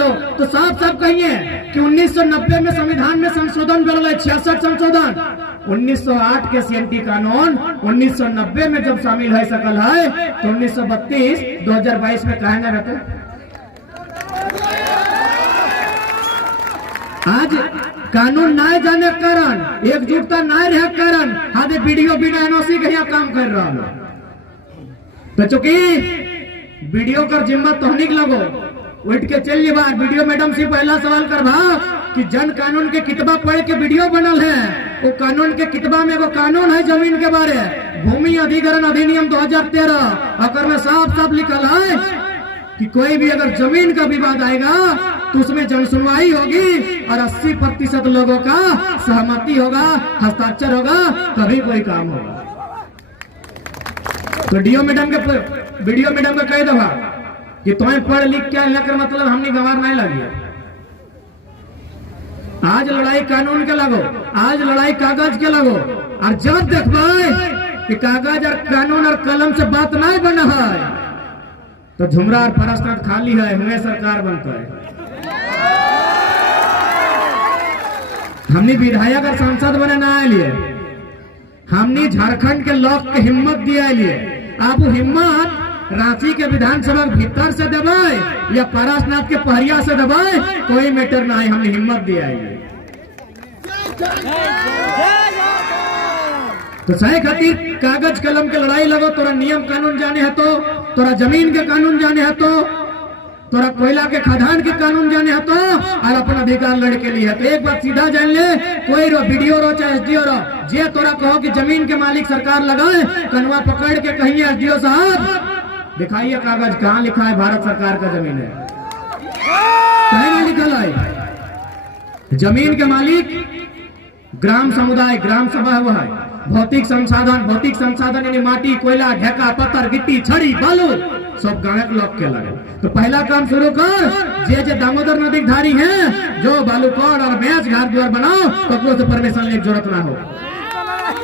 लो तो साफ साफ कहिए कि 1990 में संविधान में संशोधन कर ले, 66 संशोधन, 1908 के सीएनटी कानून 1990 में जब शामिल है सकल है तो 1932 2022 में कहे ना रहते। आज कानून ना जाने कारण, एकजुटता ना रहे कारण आधे वीडियो बिना एनओसी के यहाँ काम कर रहा है। तो चूंकि वीडियो कर जिम्मा तोहनिक लगो उठ के चल ये बात वीडियो मैडम से पहला सवाल कर भा कि जन कानून के किताबा पढ़ के वीडियो बनल है, वो कानून के किताबा में वो कानून है जमीन के बारे, भूमि अधिग्रहण अधिनियम 2013, अगर में साफ साफ लिखल है कि कोई भी अगर जमीन का विवाद आएगा तो उसमें जन सुनवाई होगी और 80% लोगों का सहमति होगा, हस्ताक्षर होगा, तभी कोई काम होगा। तो वीडियो मैडम का कह दफा कि तुम्हें पढ़ लिख क्या लेकर मतलब हमने गंवार नहीं लगी। आज लड़ाई कानून के लगो, आज लड़ाई कागज के लगो, और जब देखबे कि कागज और कानून और कलम से बात नहीं बना है तो झुमरा और परसनाथ खाली है, हमें सरकार बनता है। हमने विधायक और सांसद बने ना लिए, हमने झारखंड के लोग के हिम्मत दिया लिए। आप हिम्मत रांची के विधानसभा भीतर से दबाए या पारसनाथ के पहरिया से दबाए, कोई मैटर ना है, हमने हिम्मत दिया है। तो सही खातिर कागज कलम के लड़ाई लगो, तोरा नियम कानून जाने है तो, तोरा जमीन के कानून जाने है तो, तोरा कोयला के खदान के कानून जाने है तो, और अपना अधिकार लड़ के लिए है तो एक बात सीधा जान ले, कोई रो वीडियो रो चाहे एसडीओ रो, जे तोरा कहो कि जमीन के मालिक सरकार लगाए, कनवा पकड़ के कहिए एसडीओ साहब दिखाइए कागज कहाँ लिखा है भारत सरकार का जमीन है, कहीं नहीं लिखा है। जमीन के मालिक ग्राम समुदाय, ग्राम सभा वो है। भौतिक संसाधन यानी माटी, कोयला, ढेका, पत्थर, गिट्टी, छड़ी, बालू सब गाँव के लोग के लगे। तो पहला काम शुरू कर, जे दामोदर नदी धारी है जो बालूकोट और बेच घर द्वार बनाओ, तो से परमिशन लेने की जरूरत ना हो।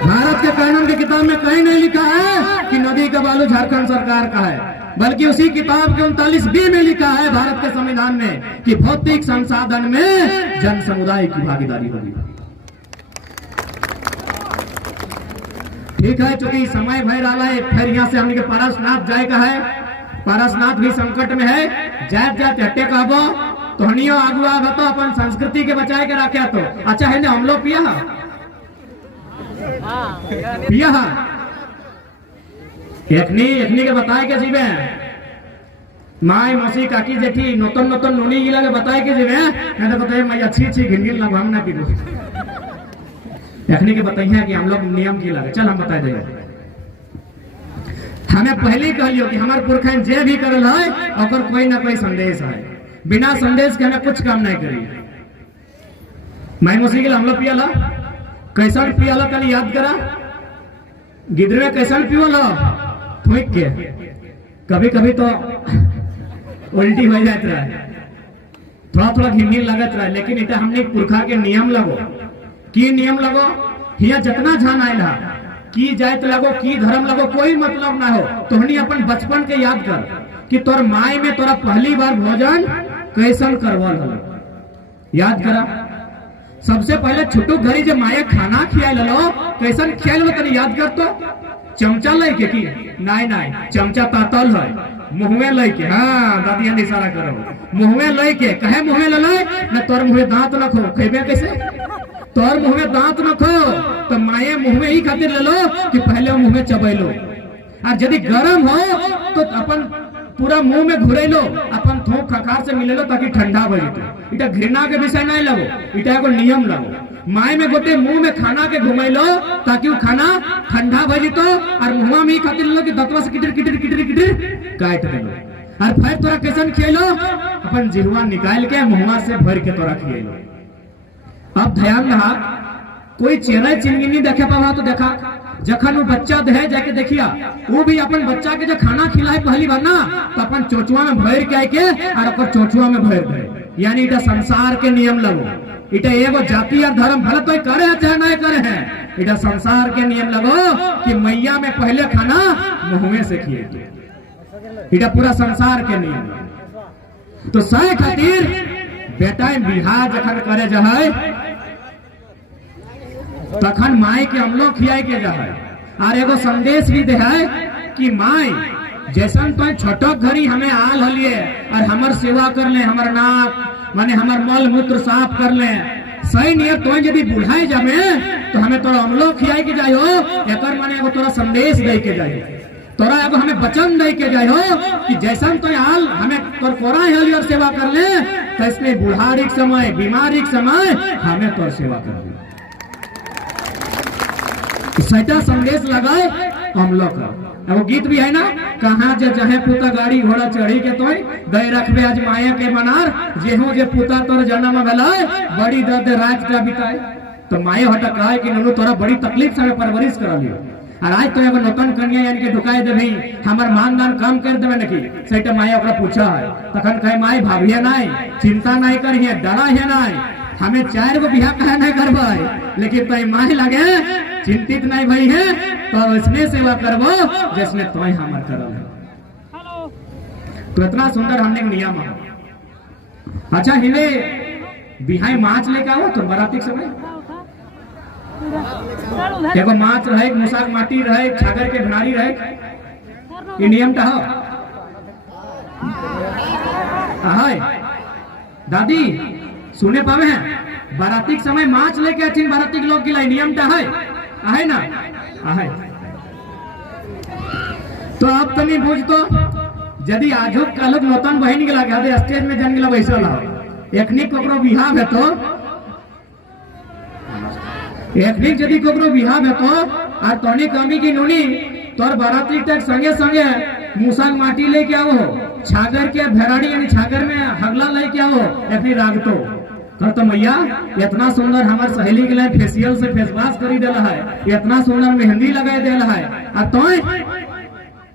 भारत के कानून की किताब में कहीं नहीं लिखा है कि नदी का बालू झारखंड सरकार का है, बल्कि उसी किताब के 39B में लिखा है भारत के संविधान में कि भौतिक संसाधन में जन समुदाय की भागीदारी होगी। ठीक है, चूंकि समय भर रहा है, फिर यहाँ से हमने पारसनाथ जाएगा है, पारसनाथ भी संकट में है, जात हट्टे कहबो तो हनियो आगुआ बतो अपन संस्कृति के बचाए के रखे तो अच्छा है ना। हम लोग पिया के बताए के जीवे माय मौसी काकी जेठी नतन नोनी गिला के बताए के जीवे, मैं तो बताए मैं अच्छी घिन लग हम ना पीबो, एखनी के बताइए कि हम लोग नियम की लगे। चल हम बता दे, हमें पहले कहलियो कि हमारे पुरखन जे भी करल है और कोई ना कोई संदेश है, बिना संदेश के हमें कुछ काम नहीं करी। माई मौसी के हम लोग पियाला कैसन पियाला कल याद करा, गिदरे कैसन पियोला फूक के, कभी कभी तो उल्टी हो जात रहा है, थोड़ा घिन लगत रहा है, लेकिन इतना हमने पुरखा के नियम लगो की नियम लगो, हिया जितना झान आयल की जात लगो, की धर्म लगो, कोई मतलब ना हो। तोहनी अपन बचपन के याद कर कि तोर माई में तोरा पहली बार भोजन कैसन करवल हल, याद करा। सबसे पहले छोटू घरी जब माए खाना खिया लो कैसन खिया लो तनी याद कर तो, चमचा लेके की नहीं चमचा तातल है, मुँहे लेके, हाँ दादी ने इशारा करो, मुँहे लेके कहे मुँहे ले न तोर मुँहे दांत न खो, खेबे कैसे तोर मुँह में दांत न खो तो माए मुँह में ही खातिर ले लो कि पहले मुँह में चबे लो, और यदि गर्म हो तो अपन पूरा मुंह में घुरे लो, अपन थोक खकार से मिले लो ताकि ठंडा बजे। इटा घृणा के विषय नहीं लगो, इटा को नियम लगो। माए में गोटे मुंह में खाना के घुमाई लो ताकि वो खाना ठंडा बजे तो, और मुँह में ही खातिर लो कि दतवा से किटिर काट दे लो, और फिर तोरा कैसन खिलो अपन जिहवा निकाल के मुँह से भर के तोरा खिलो। अब ध्यान रहा, कोई चेहरा चिंगिनी देखे पावा तो देखा, जखन वो बच्चा दे जाके देखिया, वो भी अपन बच्चा के जो खाना खिलाए पहली बार ना तो अपन चोचुआ में भर के और अपन चोचुआ में भर दे, यानी इटा संसार के नियम लगो। इटा एगो जाति और धर्म भले तो करे चाहे नहीं करे है, इटा संसार के नियम लगो कि मैया में पहले खाना मुँह में से खिए, इटा पूरा संसार के नियम। तो सह खातिर बेटा बिहार जखन करे जहे तखन माई के अमलो खियाई के जहे। और एगो संदेश भी दे है कि माई जैसन तो छोटो घड़ी हमें आल हलिए और हमर सेवा कर ले, हमर नाक माने हमर मल मूत्र साफ कर ले, सही नहीं तो यदि बुढ़ाई जामे तो हमें तोरा अमलो खियाई के जायो। एकर माने एगो तोरा संदेश दे के जायो, तोरा एगो हमें वचन दे के जायो कि जैसन तो आल हमें तोर कोरा हली और सेवा कर ले, तो इसमें बुढ़ारी के समय बीमारी के समय हमें तोर सेवा कर ले। सैटा संदेश लगाए अमलो का। वो गीत भी है ना, कहाँ जे जहे पुता गाड़ी घोड़ा चढ़ी के तोय दे रखबे आज माया के मनार, जेहो जे पुता तोर जन्म भेलाय बड़ी दर्द रात का बिताए। तो माये हटा कहे कि ननु तोरा बड़ी तकलीफ से परवरिश करलियो, और आज तो एगो नौतन कन्या यानी के ढुकाए दे भाई हमर मानदान कम कर देवे नकी। सेटा माया ओकरा पूछा है, तखन कहे माई भाभिए नाई, चिंता नहीं करिए, डरा है नाई, हमें 4 गो बियाह कहे नहीं करबे, लेकिन तय माई लगे चिंतित नहीं भई है, तो इसने सेवा करबो जिसने तोय हमर करल है। तो इतना सुंदर हमने नियम है। अच्छा हिले बिहाई माछ लेके आओ तो बराती समय एगो माछ रहे, मुसाक माटी रहे, छागर के भनारी रहे, ये नियम टा है। दादी सुने पावे हैं बाराती के समय माछ लेके आथिन बाराती के लोग के लिए नियम टा है ना है। तो अब तनी बुझ तो यदि आजुक कालक नौतन बहन के लगे स्टेज में जन गेला बैसल हो, एखनी ककरो बिहाव है तो एखनी यदि ककरो बिहाव है तो और तोनी कमी की नोनी तोर बाराती तक संगे संगे मुसाक माटी लेके आओ, छागर के भेराड़ी यानी छागर में हगला लेके आओ, एखनी रागतो तो मैया इतना सुंदर हमार सहेली के लिए फेशियल से फेस वॉश करी देला है, इतना सुंदर मेहंदी लगाए देला है, और तो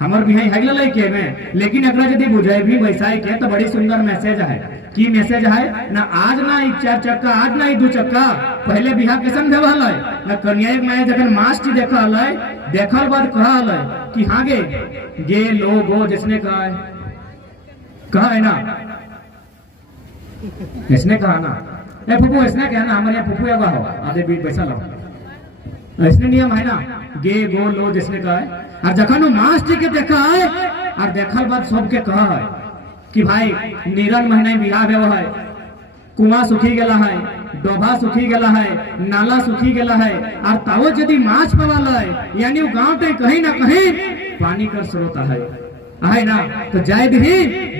हमार बिहाई हगला लेके में। लेकिन अगला यदि बुझाए भी वैसा ही के तो बड़ी सुंदर मैसेज है। की मैसेज है ना, आज ना 4 चक्का, आज ना 2 चक्का, पहले बिहार कैसन भेल है ना, कन्या मैं जखन मास्टर देखा है, देखल बाद कहा है कि हाँ गे लोगो जिसने कहा है ना, इसने कहा ना ए फुफू, इसने कहा ना हमारे यहाँ फुफू एगो हो आधे बीच पैसा लो, इसने नियम है ना गे गो लो जिसने कहा है। और जखन वो मास्टर के देखा है और देखल बाद सबके कहा है कि भाई निरन महीने बिहार भेव है, कुआं सुखी गला है, डोभा सुखी गला है, नाला सुखी गला है, और तावो यदि माछ पवाल है यानी वो गांव पे कहीं ना कहीं पानी का स्रोत है ना, तो जाए भी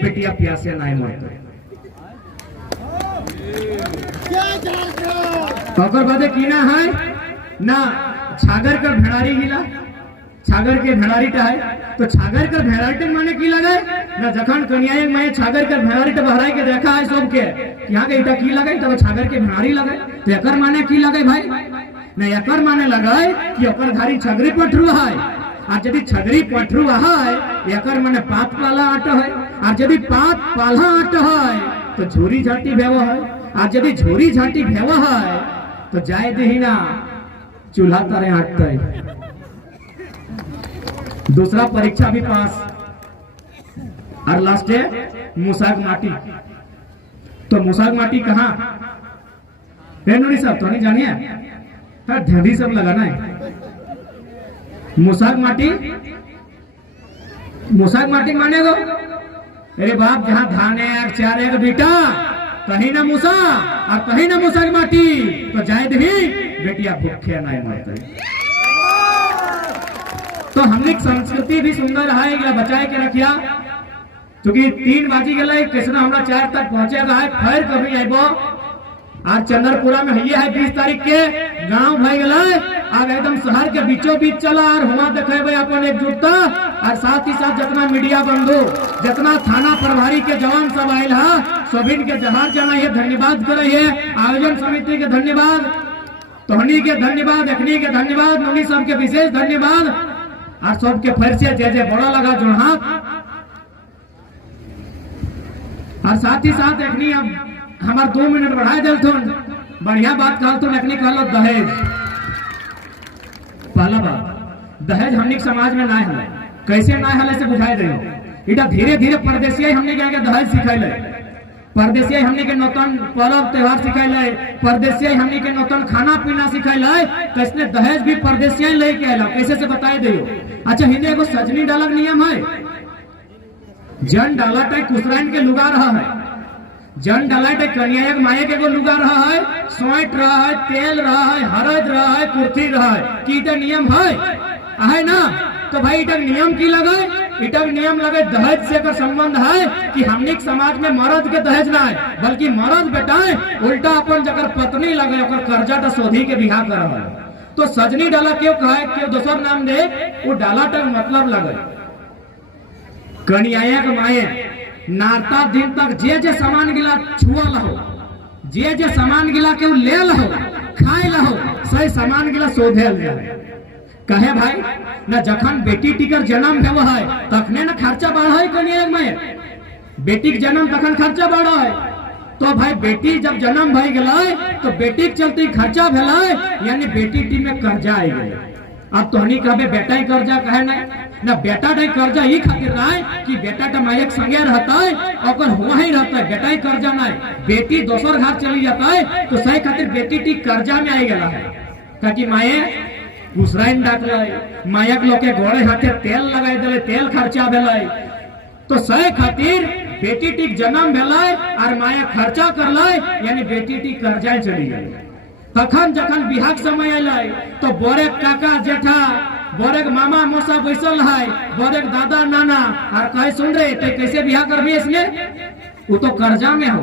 बेटिया प्यासे नहीं मरते। ओकर बादे कीना है ना, छागर का भेड़ारी गिला, छागर के भेड़ारी टा है, तो छागर का भेड़ारी माने की लगे ना, जखन कन्या में छागर का भेड़ारी टा बहराई के देखा है सबके यहाँ के इटा की लगे, तब छागर के भेड़ारी लगे, तो एकर माने की लगे भाई ना, एकर माने लगे कि ओकर धारी छगरी पठरू है, और यदि छगरी पठरू है एकर माने पात पाला आट है, और यदि पात पाला आट है तो झोरी झाटी भेव है, और यदि झोरी झाटी भेव है तो जाए दही ना चूल्हा तारे आटते। दूसरा परीक्षा भी पास, और लास्ट है मुसाक माटी। तो मुसाक माटी कहाँ है नूरी साहब, तो नहीं जानिए ढंडी सब लगाना है। मुसाक माटी माने गो अरे बाप, जहाँ धान है 4 एक बेटा कहीं ना मूसा और कहीं ना मुसाक माटी, तो जाए भी बेटिया भूखे नहीं मरते। तो हमने संस्कृति भी सुंदर है, बचाए के रखिया, क्योंकि 3 बाजी गए कृष्ण हमरा 4 तक पहुंचेगा है, फिर कभी आबो। और चंद्रपुरा में ये है 20 तारीख के गांव भाई गए, अब एकदम शहर के बीचों बीच चला और हुआ देखे अपन एकजुटता, और साथ ही साथ जितना मीडिया बंधु, जितना थाना प्रभारी के जवान सब आयल है, सभी के जहार जाना ये धन्यवाद करे है, आयोजन समिति के धन्यवाद, तोहनी के धन्यवाद, अखनी के धन्यवाद, नोनी सब के विशेष धन्यवाद, और सबके फिर से जय जय बड़ा लगा जो हाथ। और साथ ही साथ अखनी अब हमार 2 मिनट बढ़ाए दिल थो, बढ़िया बात कहल तो अखनी कहलो दहेज। पहला बात, दहेज हमने समाज में ना है, कैसे ना है से बुझाए दे, इटा धीरे धीरे परदेसिया हमने क्या दहेज सिखाइले, परदेसिया हमनी के नौतन पर्व त्योहार सिखाइले, परदेसिया हमनी के नौतन खाना पीना सिखाइले, कैसे दहेज भी परदेसिया लेके आइला, कैसे से बताए दियो। अच्छा हिंदी एगो सजनी डालक नियम है, जन डाला टाइप कुसराइन के लुगा रहा है, जन डाला टाइप कन्या एक माये के एगो लुगा रहा है, सोइट रहा है, तेल रहा है, हरद रहा है, कुर्ती रहा है, की इटा नियम है ना। तो भाई इटा नियम की लगे, इटा नियम लगे दहेज से का संबंध है कि हमनी के समाज में मर्द के दहेज ना है, बल्कि मर्द बेटाए उल्टा अपन जगर पत्नी लगे ओकर कर्जा टा सोधी के बिहार कर रहा है। तो सजनी डाला क्यों कहे, क्यों दूसर नाम दे, वो डाला टा मतलब लगे कन्या के माये नारता दिन तक जे जे सामान गिला छुआ लहो, जे जे सामान गिला के ले लहो, खाए लहो, सही सामान गिला शोधेल जाए। कहे भाई ना जखन बेटी टिकर जन्म भेव है तखने ना खर्चा बढ़ा है कन्या में, बेटी के जन्म तखन खर्चा बढ़ा है। तो भाई बेटी जब जन्म भई गए तो बेटी के चलते खर्चा भेला, यानी बेटी टी में कर्जा आई गए। अब तोहनी कहबे बेटा ही कर्जा कहे ना बेटा टाइम कर्जा ही खातिर ना कि बेटा टा मायक संगे रहता है और हुआ ही रहता है, बेटा ही कर्जा ना बेटी दोसर घर चली जाता है तो सही खातिर बेटी टी कर्जा में आई गला है। ताकि माये कुसराइन डाकल मायक लोग के घोड़े हाथे तेल लगाई दिले, तेल खर्चा भेलै, तो सही खातिर बेटी टी जन्म भेलै और माया खर्चा करलै, यानी बेटी टी कर्जा चली गई। तखन जखन बिहार समय अलै तो बोरे काका जेठा, बोरे मामा मौसा बैसल है, बोरे दादा नाना और कहे सुन रे ते कैसे बिहार करबी, इसमें वो तो कर्जा में हो,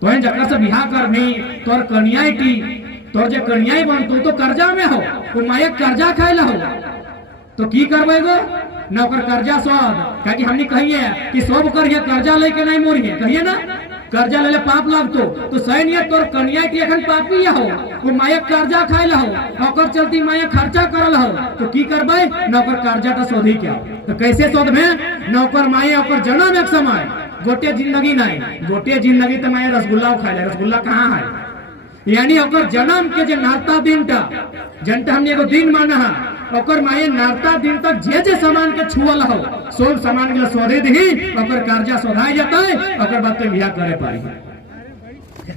तो जकर से बिहार करबी तोर कन्या टी, तोर जे कन्या बन तू तो कर्जा में हो, तो माया कर्जा खाए हो, तो की करबे गो न ओकर कर्जा स्वाद। क्योंकि हमने कहिए कि सब करिए कर्जा लेके नहीं मोरिए, कहिए ना कर्जा ले ले पाप लगतो, तो सही नहीं तोर कन्या की एखन पापी हो, वो माया कर्जा खाए हो, ओकर चलती माया खर्चा करल हो, तो की करबे न ओकर कर्जा तो शोधी क्या, तो कैसे शोध में न ओकर माया ओकर जन्म एक समय गोटे जिंदगी नहीं, गोटे जिंदगी तो माया रसगुल्ला खाए, रसगुल्ला कहाँ है, यानी ओकर जन्म के जे नारता दिन टा जनता हमने एगो दिन माना है, ओकर माये नारता दिन तक जे जे सामान के छुअल हो सब सामान के शोधे दी, ओकर कर्जा शोधाई जाता है, ओकर बाद तो बियाह करे पाई।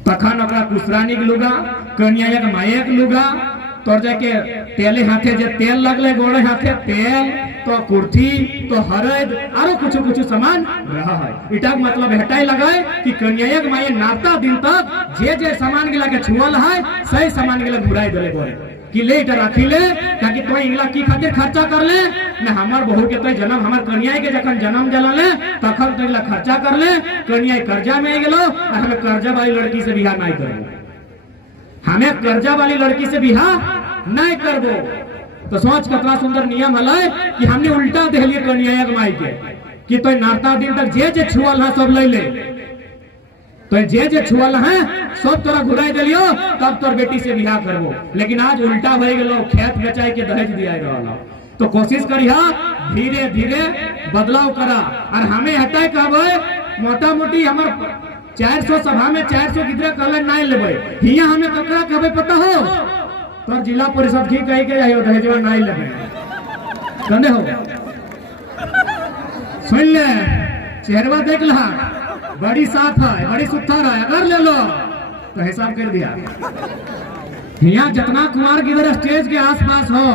तखन ओकरा कुसरानी के लुगा, कन्या के माये के लुगा, तोर जाके तेले हाथे जे तेल लगले गोड़े हाथे तेल, तो कुर्ती, तो हरद आरो कुछ कुछ सामान रहा है। इटा मतलब हटाई लगाए कि कन्या के माये नारता दिन तक जे जे सामान के लगे छुअल है सही सामान के लगे घुराई देले गोरे कि ले इटा राखी ले, ताकि तो इनला की खातिर खर्चा कर ले न, हमार बहू के तो जन्म हमार कन्या के जखन जन्म जला ले तखन तो इनला खर्चा कर ले, कन्या कर्जा में आई गेलो और हमें कर्जा वाली लड़की से बियाह नहीं करबो, हमें कर्जा वाली लड़की से बियाह नहीं करबो। तो सोच कितना सुंदर नियम है कि हमने उल्टा दे लिए कन्या के माई के कि तो नारता दिन तक जे जे छुअल है सब ले ले, तो जे जे छुअल है सब तोरा घुराई दिलियो तब तोर बेटी से बियाह करबो। लेकिन आज उल्टा हो गेलो, खेत बेचाई के दहेज दिया रहल। तो कोशिश करिहा धीरे धीरे बदलाव करा, और हमें हटाए कहबे मोटा मोटी हमर 400 सभा में 400 गिदरे कहले नहीं लेबे, हिया हमें ककरा कहबे पता हो, तोर जिला परिषद की कह के जाइयो दहेजवा नहीं लेबे, कने हो सुन ले, चेहरवा देख लहा बड़ी साफ है, बड़ी सुथर है, अगर ले लो तो हिसाब कर दिया। यहाँ जितना कुमार किधर स्टेज के आसपास हो,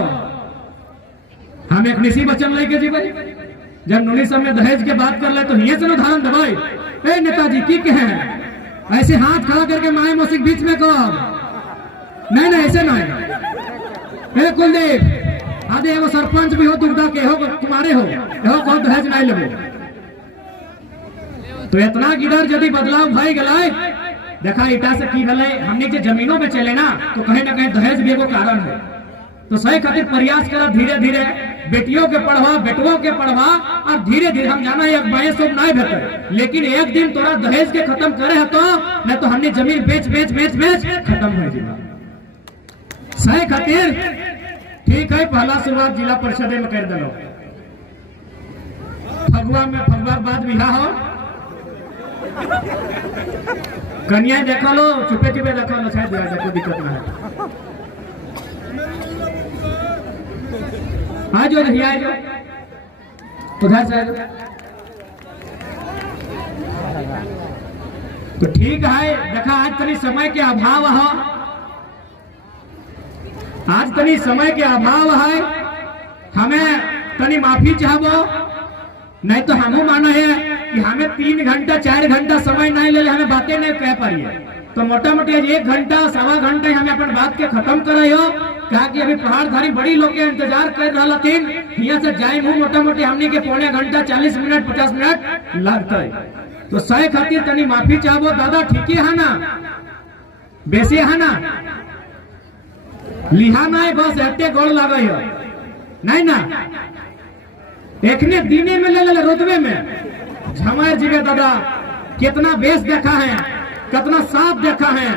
हम एक निशी बचन लेके जीवे, जब नोनी सब में दहेज के बात कर ले तो हिये से उदाहरण दबाई, ए नेताजी की कहे ऐसे हाथ खड़ा करके माए मौसी बीच में कहो, नहीं नहीं ऐसे नहीं, ए कुलदीप आदि एगो सरपंच भी हो दुर्गा के हो तुम्हारे हो, एहो कहो दहेज नहीं लेबे। तो इतना किधर यदि बदलाव भाई गलाए देखा इटा से की भले हमने के जमीनों पे चले ना तो कहीं ना कहीं दहेज भी एगो कारण है। तो सही खातिर प्रयास करा धीरे धीरे बेटियों के पढ़वा बेटुओं के पढ़वा, और धीरे धीरे हम जाना एक बाए सब नहीं बेहतर, लेकिन एक दिन तोरा दहेज के खत्म करे है तो न तो हमने जमीन बेच बेच बेच बेच खत्म हो जाएगा। सही खातिर ठीक है, पहला शुरुआत जिला परिषद में कर दलो, फगुआ में फगुआ बाद बिहार हो, कन्या देखा लो चुपे चुपे देखा लो, शायद कोई दिक्कत ना है। हाँ जो नहीं आए जो उधर से तो ठीक है, देखा आज तनी समय के अभाव है, आज तनी समय के अभाव है, हमें तनी माफी चाहबो, नहीं तो हमू मानो है कि हमें 3 घंटा 4 घंटा समय नहीं ले, हमें बातें नहीं कह पाइए, तो मोटा मोटी 1 घंटा 1.25 घंटे हमें अपन बात के खत्म करे हो, कहा कि अभी पहाड़ धारी बड़ी लोग के इंतजार कर रहा थीन, यहाँ से जाए मुँह मोटा मोटी हमने के पौने घंटा 40 मिनट 50 मिनट लगता है, तो सही खातिर तनी माफी चाहबो दादा, ठीक है ना, बेसी है ना, लिहा नहीं बस एते गोड़ लगे हो नहीं ना, एकने दिने में ले रोतवे में झमार जीवे दादा, कितना बेस देखा है, कितना साफ देखा है,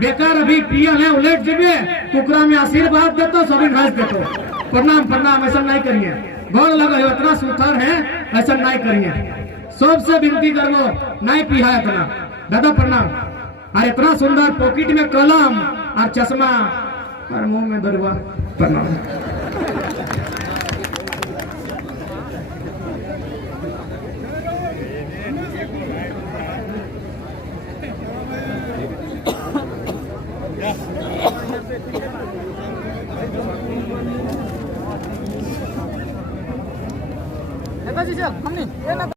बेकार अभी पियल है उलट जीवे, टुकड़ा में आशीर्वाद देतो सभी हंस देतो, प्रणाम प्रणाम ऐसा नहीं करिए, गोड़ लगे हो, इतना सुथर है ऐसा नहीं करिए, सबसे विनती करो नहीं पिहा इतना दादा प्रणाम, और इतना सुंदर पॉकेट में कलम और चश्मा और मुंह में दरवा, प्रणाम। हमने